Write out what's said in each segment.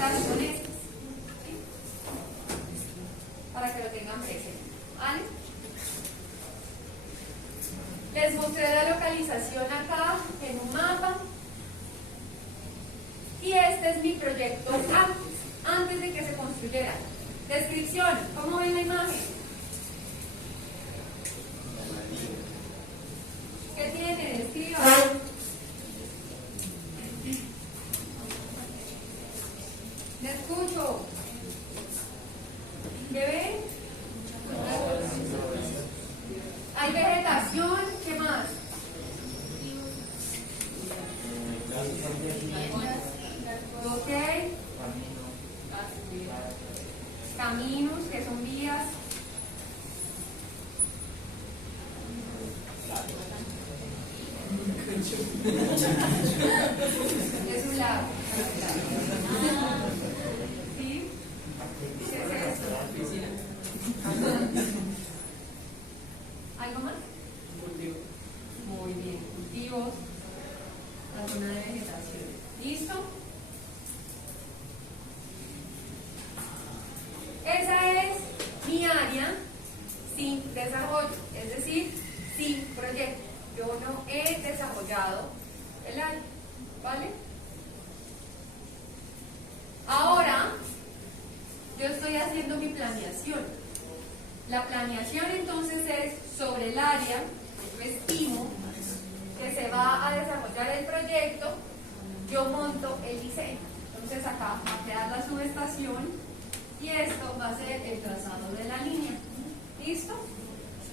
vegetal son estas, ¿sí? Para que lo tengan presente, ¿vale? Les mostré la localización acá en un mapa. Y este es mi proyecto antes de que se construyera. Descripción, ¿cómo ven la imagen? ¿Qué tiene? Describa. ¿Me escucho? ¿Qué ven? Hay vegetación, ¿qué más? Ok. Caminos, que son vías. Es un lago. ¿Sí? ¿Qué es esto? ¿Algo más? Muy bien, cultivos, la zona de vegetación. ¿Listo? Esa es mi área sin desarrollo, es decir, sin proyecto. Yo no he desarrollado el área, ¿vale? Ahora, yo estoy haciendo mi planeación. La planeación entonces es sobre el área, yo estimo que se va a desarrollar el proyecto, yo monto el diseño. Entonces acá va a quedar la subestación y esto va a ser el trazado de la línea. ¿Listo?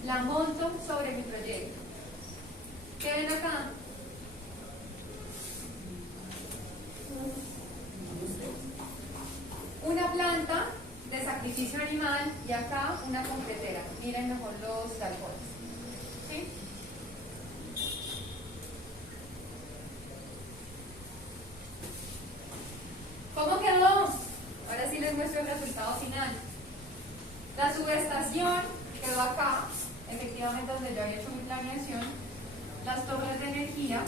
La monto sobre mi proyecto. ¿Qué ven acá? Una planta de sacrificio animal y acá una concretera. Miren mejor los galpones. ¿Sí? ¿Cómo quedó? Ahora sí les muestro el resultado final. La subestación quedó acá, efectivamente donde yo había hecho mi planeación. Las torres de energía.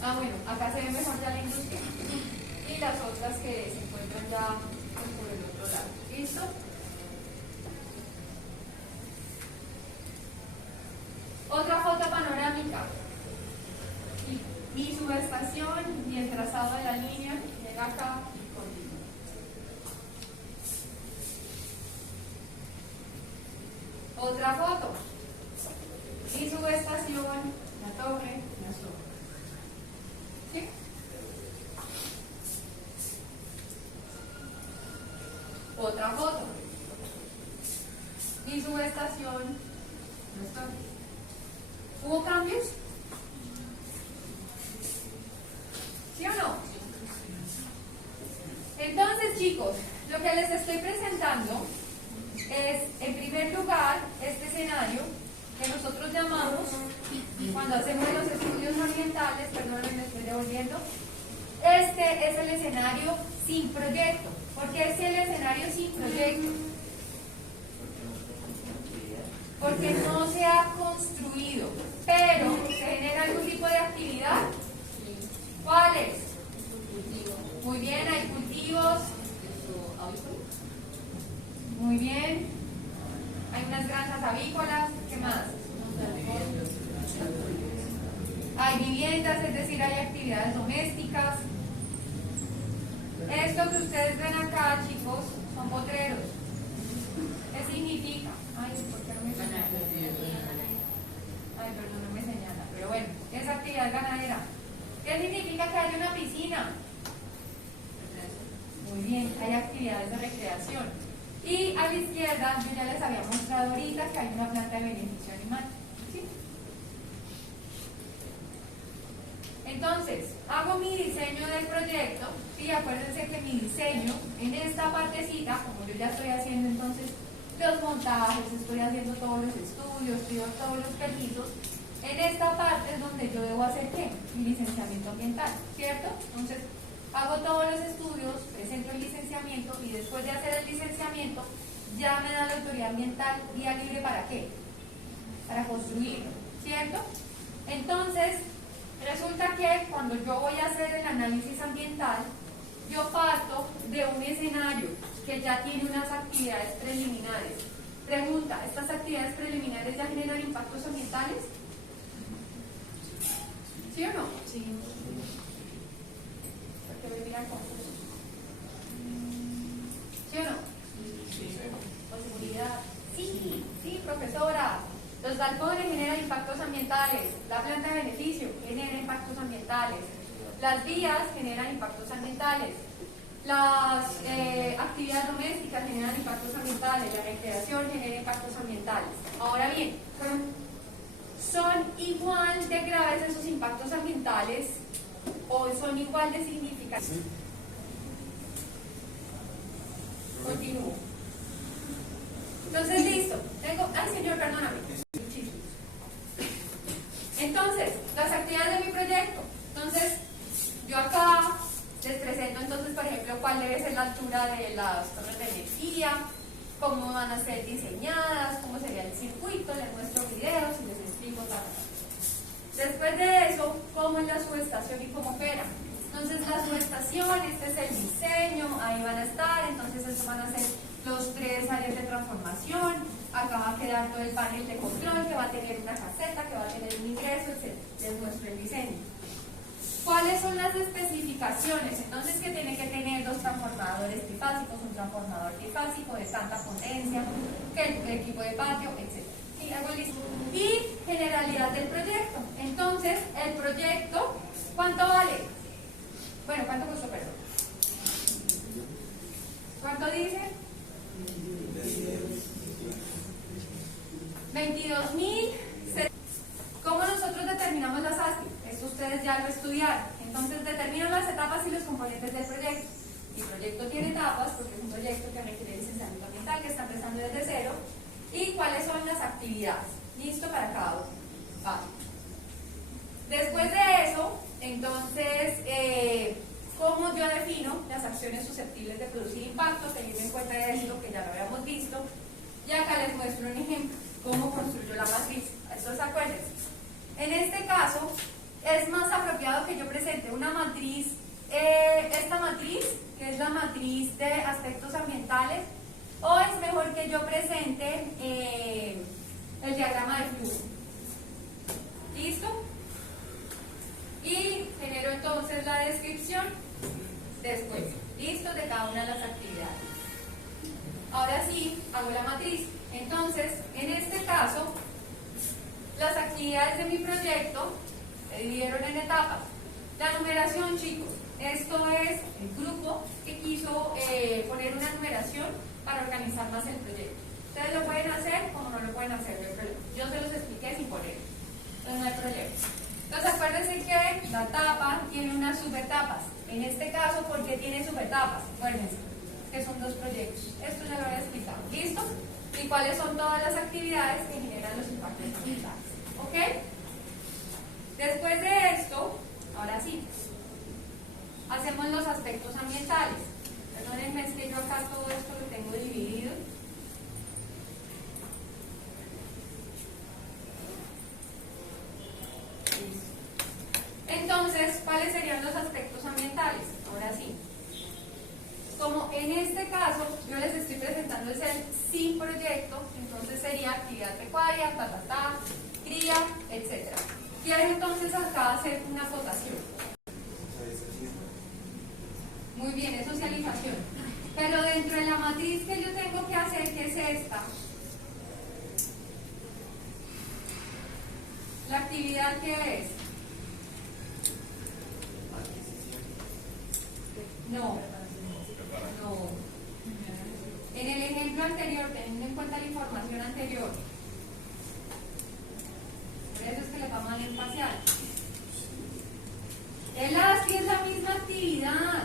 Bueno, acá se ve mejor ya la industria. Y las otras que se encuentran ya por el otro lado. ¿Listo? Otra foto panorámica. Y mi subestación y el trazado de la línea llega acá y continúa. Otra foto. Mi subestación, la torre, la zona. ¿Sí? Otra foto. Mi subestación, la torre. ¿Hubo cambios? ¿Sí o no? Entonces, chicos, lo que les estoy presentando es, en primer lugar, este escenario que nosotros llamamos, cuando hacemos los estudios ambientales, perdón, me estoy devolviendo, este es el escenario sin proyecto. ¿Por qué es el escenario sin proyecto? Porque no se ha construido, pero se genera algún tipo de actividad. ¿Cuáles? Muy bien, hay cultivos. Muy bien. Hay unas granjas avícolas. ¿Qué más? Hay viviendas, es decir, hay actividades domésticas. Esto que ustedes ven acá, chicos, son potreros. ¿Qué significa? Ay, ¿por qué no me señala? Ay, perdón, no me señala. Pero bueno, es actividad ganadera. ¿Qué significa que hay una piscina? Muy bien, hay actividades de recreación. Y a la izquierda, yo ya les había mostrado ahorita que hay una planta de beneficio animal. ¿Sí? Entonces, hago mi diseño del proyecto. Y acuérdense que mi diseño, en esta partecita, como yo ya estoy haciendo entonces los montajes, estoy haciendo todos los estudios, pido todos los permisos, en esta parte es donde yo debo hacer ¿qué? Mi licenciamiento ambiental, ¿cierto? Entonces, hago todos los estudios, presento el licenciamiento y después de hacer el licenciamiento ya me da la autoridad ambiental vía libre ¿para qué? Para construirlo, ¿cierto? Entonces, resulta que cuando yo voy a hacer el análisis ambiental, yo parto de un escenario que ya tiene unas actividades preliminares. Pregunta, ¿estas actividades preliminares ya generan impactos ambientales? ¿Sí o no? Sí. Porque me miran confuso. ¿Sí o no? Sí. ¿Con seguridad? Sí, sí, profesora. Los galpones generan impactos ambientales. La planta de beneficio genera impactos ambientales. Las vías generan impactos ambientales. Las actividades domésticas generan impactos ambientales. La recreación genera impactos ambientales. Ahora bien, ¿son igual de graves esos impactos ambientales o son igual de significativos? Continúo. Entonces, listo. Ay, señor, perdóname. Entonces, las actividades de mi proyecto. Entonces, yo acá les presento entonces, por ejemplo, cuál debe ser la altura de las torres de energía, cómo van a ser diseñadas, cómo sería el circuito, les muestro videos y les explico tal. Después de eso, cómo es la subestación y cómo opera. Entonces, la subestación, este es el diseño, ahí van a estar, entonces estos van a ser los 3 áreas de transformación, acá va a quedar todo el panel de control que va a tener una caseta, que va a tener un ingreso, etc. Les muestro el diseño. ¿Cuáles son las especificaciones? Entonces, que tiene que tener 2 transformadores trifásicos, un transformador trifásico de tanta potencia, que el equipo de patio, etc. ¿Sí? Hago el listo. Y generalidad del proyecto. Entonces, el proyecto, ¿cuánto vale? Bueno, ¿cuánto costó, perdón? ¿Cuánto dice? 22.000. ¿Cómo nosotros determinamos las ASTI? Esto ustedes ya lo estudiaron. Entonces determinan las etapas y los componentes del proyecto. Mi proyecto tiene etapas porque es un proyecto que requiere licenciamiento ambiental, que está empezando desde cero. ¿Y cuáles son las actividades? Listo para cada uno. Vale. Después de eso, entonces, ¿cómo yo defino las acciones susceptibles de producir impactos? Teniendo en cuenta esto que ya lo habíamos visto. Y acá les muestro un ejemplo, cómo construyo la matriz. Entonces, acuérdense. En este caso, es más apropiado que yo presente una matriz, esta matriz, que es la matriz de aspectos ambientales, o es mejor que yo presente el diagrama de flujo. ¿Listo? Y genero entonces la descripción después. ¿Listo? De cada una de las actividades. Ahora sí, hago la matriz. Entonces, en este caso, las actividades de mi proyecto se dividieron en etapas. La numeración, chicos, esto es el grupo que quiso poner una numeración para organizar más el proyecto. Ustedes lo pueden hacer como no lo pueden hacer, no hay problema. Yo se los expliqué sin poner, entonces no hay problema. Entonces acuérdense que la etapa tiene unas subetapas. En este caso, ¿por qué tiene subetapas? Acuérdense que son 2 proyectos. Esto ya lo había explicado. ¿Listo? Y cuáles son todas las actividades que generan los impactos ambientales. ¿Ok? Después de esto, ahora sí, hacemos los aspectos ambientales. Perdónenme, es que yo acá todo esto lo tengo dividido. Entonces, ¿cuáles serían los aspectos ambientales? Ahora sí. Como en este caso, yo les estoy presentando el sin proyecto, entonces sería actividad pecuaria, cría, etc. Quiero entonces acá hacer una acotación. Muy bien, es socialización. Pero dentro de la matriz que yo tengo que hacer, que es esta, la actividad que es. No. En el ejemplo anterior, teniendo en cuenta la información anterior, por eso es que le llaman espacial. El ASCII es la misma actividad.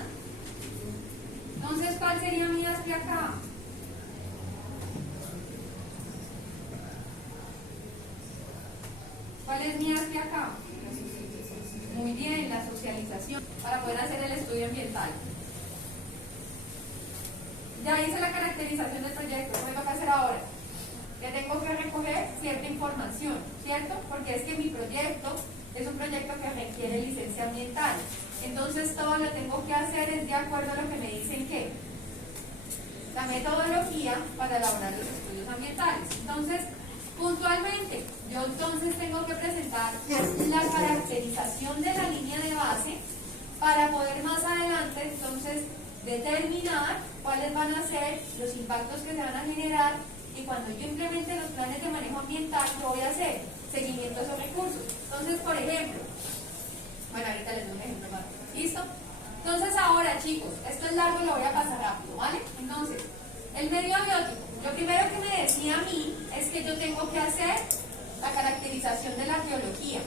Entonces, ¿cuál sería mi ASCII acá? ¿Cuál es mi ASCII acá? Muy bien, la socialización, para poder hacer el estudio ambiental. Ya hice la caracterización del proyecto, ¿qué tengo que hacer ahora? Ya tengo que recoger cierta información, ¿cierto? Porque es que mi proyecto es un proyecto que requiere licencia ambiental. entonces todo lo tengo que hacer es de acuerdo a lo que me dicen que la metodología para elaborar los estudios ambientales. Entonces, puntualmente, yo entonces tengo que presentar la caracterización de la línea de base para poder más adelante entonces determinar cuáles van a ser los impactos que se van a generar, y cuando yo implemente los planes de manejo ambiental, yo voy a hacer seguimiento a esos recursos. Entonces, por ejemplo, bueno, ahorita les doy un ejemplo más. ¿Listo? Entonces ahora, chicos, esto es largo y lo voy a pasar rápido, ¿vale? Entonces, el medio abiótico, lo primero que me decía a mí es que yo tengo que hacer la caracterización de la geología.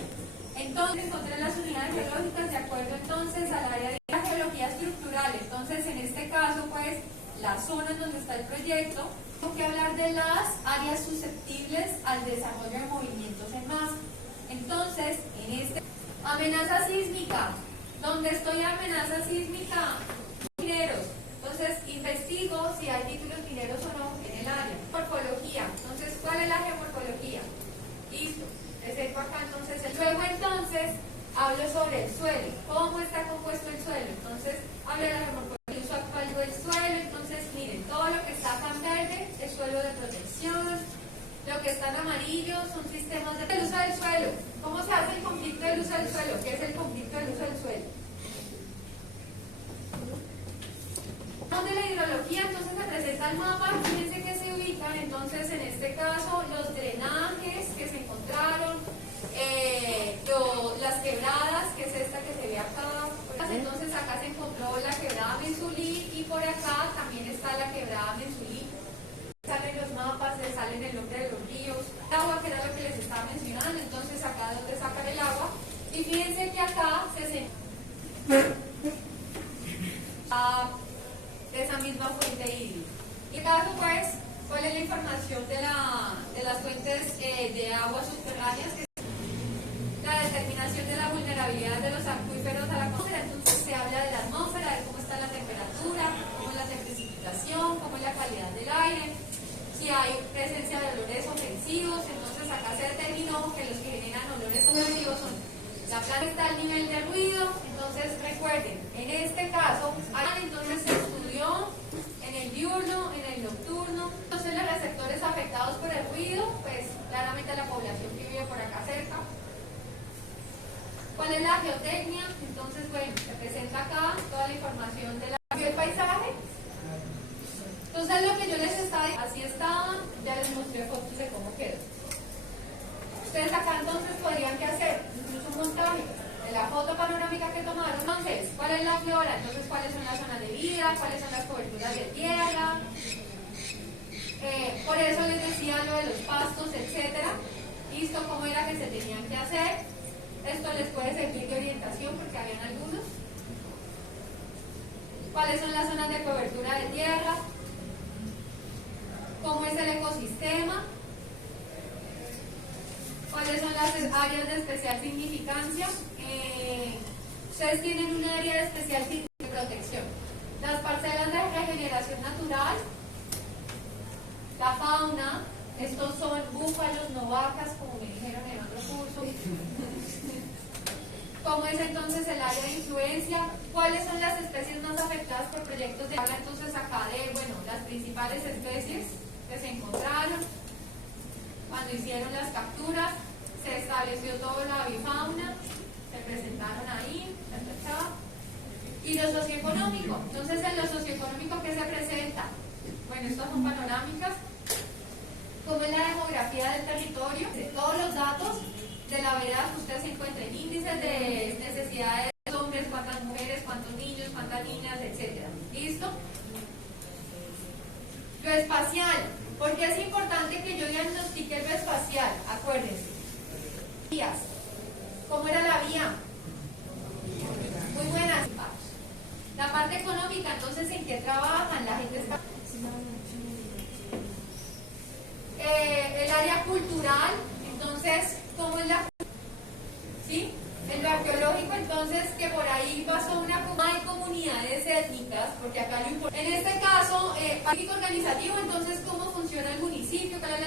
Entonces, encontré las unidades geológicas de acuerdo entonces al área de la geología estructural. Entonces, en este caso, pues, la zona en donde está el proyecto, tengo que hablar de las áreas susceptibles al desarrollo de movimientos en masa. Entonces, en este, amenaza sísmica, donde estoy amenaza sísmica, mineros. Entonces, investigo si hay títulos mineros o no en el área. Morfología. Entonces, ¿cuál es la geomorfología? Listo. Presento acá entonces luego entonces hablo sobre el suelo. ¿Cómo está compuesto el suelo? Entonces, hablo de la geomorfología, el uso actual del suelo. Entonces, miren, todo lo que está acá en verde es suelo de protección. Lo que está en amarillo son sistemas de uso del suelo. ¿Cómo se hace el conflicto del uso del suelo? ¿Qué es el conflicto del uso del suelo? De la hidrología, entonces se presenta el mapa, fíjense que se ubican, entonces en este caso los drenajes que se encontraron, las quebradas, que es esta que se ve acá, entonces acá se encontró la quebrada Mensulí y por acá también está la quebrada Mensulí. Salen los mapas, salen el nombre de los ríos, el agua, que era lo que les estaba mencionando, entonces acá donde sacan el agua, y fíjense que acá se de esa misma fuente hídrica. Y el caso, pues, ¿cuál es la información de las fuentes de aguas subterráneas? Que la determinación de la vulnerabilidad de los acuíferos a la atmósfera. Entonces se habla de la atmósfera, de cómo está la temperatura, cómo es la precipitación, cómo es la calidad del aire, si hay presencia de olores ofensivos. Entonces acá se determinó que los que generan olores ofensivos son la planta está al nivel de ruido. Entonces recuerden, en este caso, entonces se estudió en el diurno, en el nocturno. Entonces los receptores afectados por el ruido, pues claramente la población que vive por acá cerca. ¿Cuál es la geotecnia? Entonces, bueno, se presenta acá toda la información de el paisaje. Entonces lo que yo les estaba diciendo, así estaba, ya les mostré fotos de cómo quedó. Ustedes acá entonces podrían ¿qué hacer? Incluso un montaje de la foto panorámica que tomaron. Entonces, ¿cuál es la flora? Entonces, ¿cuáles son las zonas de vida? ¿Cuáles son las coberturas de tierra? Por eso les decía lo de los pastos, etcétera. ¿Listo? ¿Cómo era que se tenían que hacer? Esto les puede servir de orientación porque habían algunos. ¿Cuáles son las zonas de cobertura de tierra? ¿Cómo es el ecosistema? ¿Cuáles son las áreas de especial significancia? Ustedes tienen un área de especial protección. Las parcelas de regeneración natural, la fauna, estos son búfalos, no vacas, como me dijeron en otro curso. ¿Cómo es entonces el área de influencia? ¿Cuáles son las especies más afectadas por proyectos de habla entonces acá de, bueno, las principales especies que se encontraron? Cuando hicieron las capturas, se estableció toda la avifauna, se presentaron ahí, y lo socioeconómico. Entonces, en lo socioeconómico, ¿qué se presenta? Bueno, estas son panorámicas. ¿Cómo es la demografía del territorio? De todos los datos de la vereda que ustedes encuentren, índices de necesidades de hombres, cuántas mujeres, cuántos niños, cuántas niñas, etcétera. ¿Listo? Lo espacial. ¿Por qué es importante que yo diagnostique lo espacial? Acuérdense. Vías. ¿Cómo era la vía? Muy buenas. La parte económica, entonces, ¿en qué trabajan? La gente está... el área cultural, entonces, ¿cómo es la... ¿Sí? En lo arqueológico, entonces, que por ahí pasó una hay comunidades étnicas, porque acá lo importante... En este caso, político organizativo, entonces, ¿cómo funciona el municipio? ¿Cuál es la